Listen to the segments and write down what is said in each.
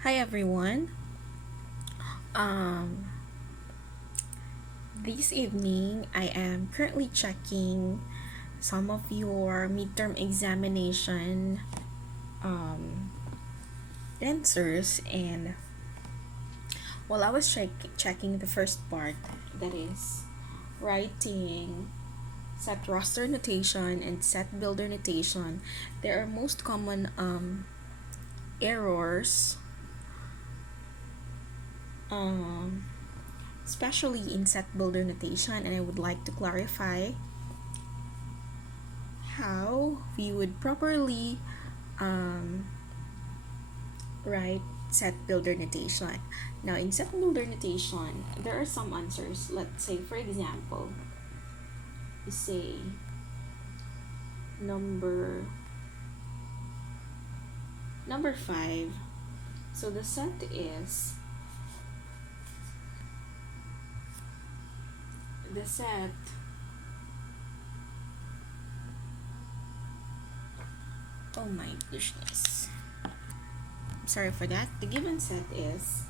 Hi everyone. Um, this evening I am currently checking some of your midterm examination um, answers, and while I was checking the first part, that is writing set roster notation and set builder notation, there are most common errors, um, especially in set builder notation, and I would like to clarify how we would properly um, write set builder notation. Now, in set builder notation, there are some answers. Let's say, for example, you say number number 5. So the set is the set oh my goodness. I'm sorry for that. The given set is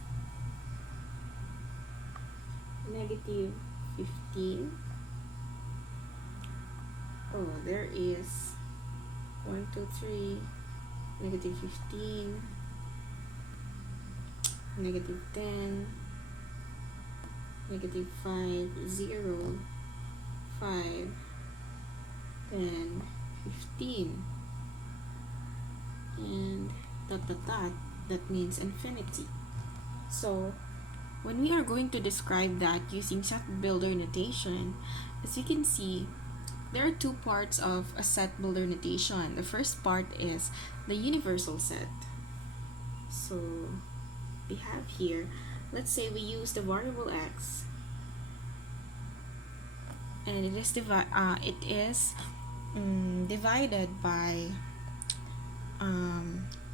negative 15. Oh, there is 1, 2, 3, negative 15, negative 10, negative 5, 0, 5, 10, 15, and dot dot dot. That means infinity. So when we are going to describe that using set builder notation, as you can see, there are two parts of a set builder notation. The first part is the universal set. So we have here, let's say we use the variable x, and it is divided by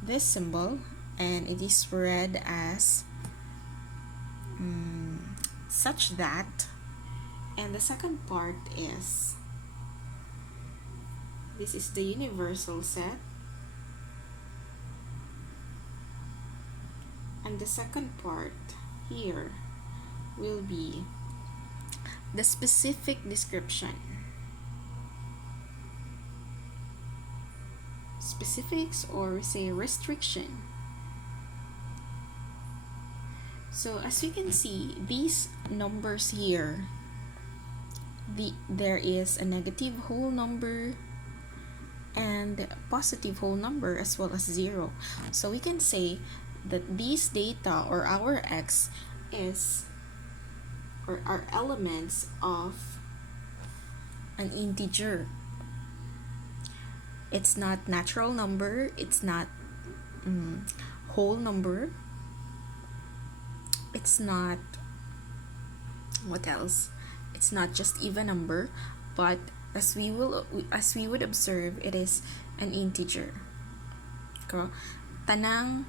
this symbol, and it is read as such that. And the second part is, this is the universal set, and the second part here will be the specific description. Specifics, or say restriction. So as we can see, these numbers here, there is a negative whole number and positive whole number as well as 0. So we can say that these data, or our x, is or are elements of an integer. It's not natural number, it's not whole number, it's not, what else, it's not just even number, but as we would observe, it is an integer. Okay? Tanang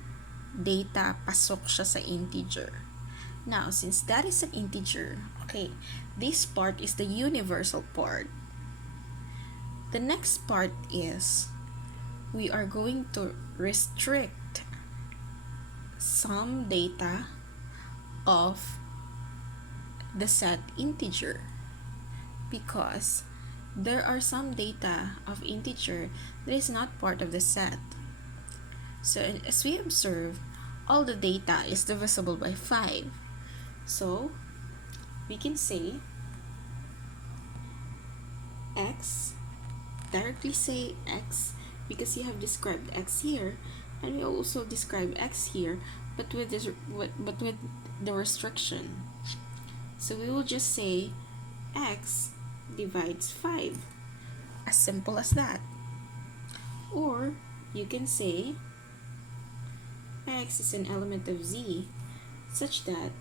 data pasok siya sa integer. Now, since that is an integer, okay, this part is the universal part. The next part is, we are going to restrict some data of the set integer, because there are some data of integer that is not part of the set. So as we observe, all the data is divisible by 5. So we can say x, directly say x, because you have described x here, and we also describe x here, but with the restriction. So we will just say x divides 5. As simple as that. Or you can say x is an element of z, such that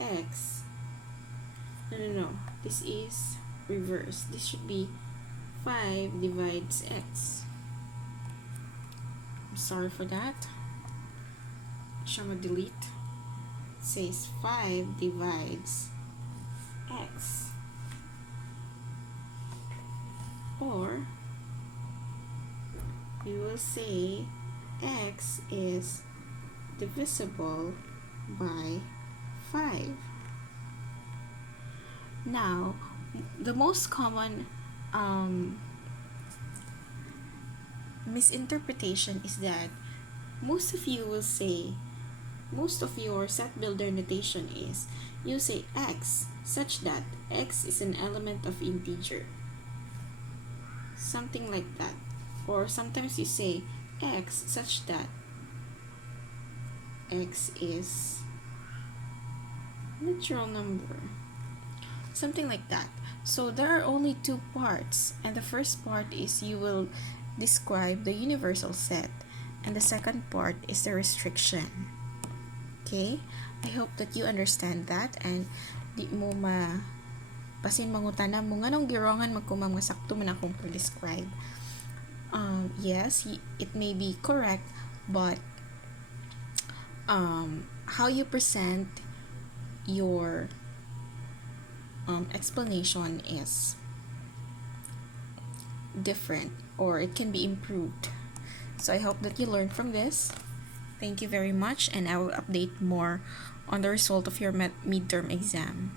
x, no, this is reverse. This should be 5 divides x. I'm sorry for that. Siya mag-delete. It says 5 divides x. Or we will say x is divisible by 5. Now, the most common misinterpretation is that most of you will say, most of your set builder notation is, you say x such that x is an element of integer. Something like that. Or sometimes you say x such that x is natural number. Something like that. So there are only two parts, and the first part is you will describe the universal set, and the second part is the restriction. Okay? I hope that you understand that, and di mo pasin mangutana mo nganong girongan magkumang masakto man akong describe. Yes, it may be correct, but how you present your explanation is different, or it can be improved. So I hope that you learned from this. Thank you very much, and I will update more on the result of your midterm exam.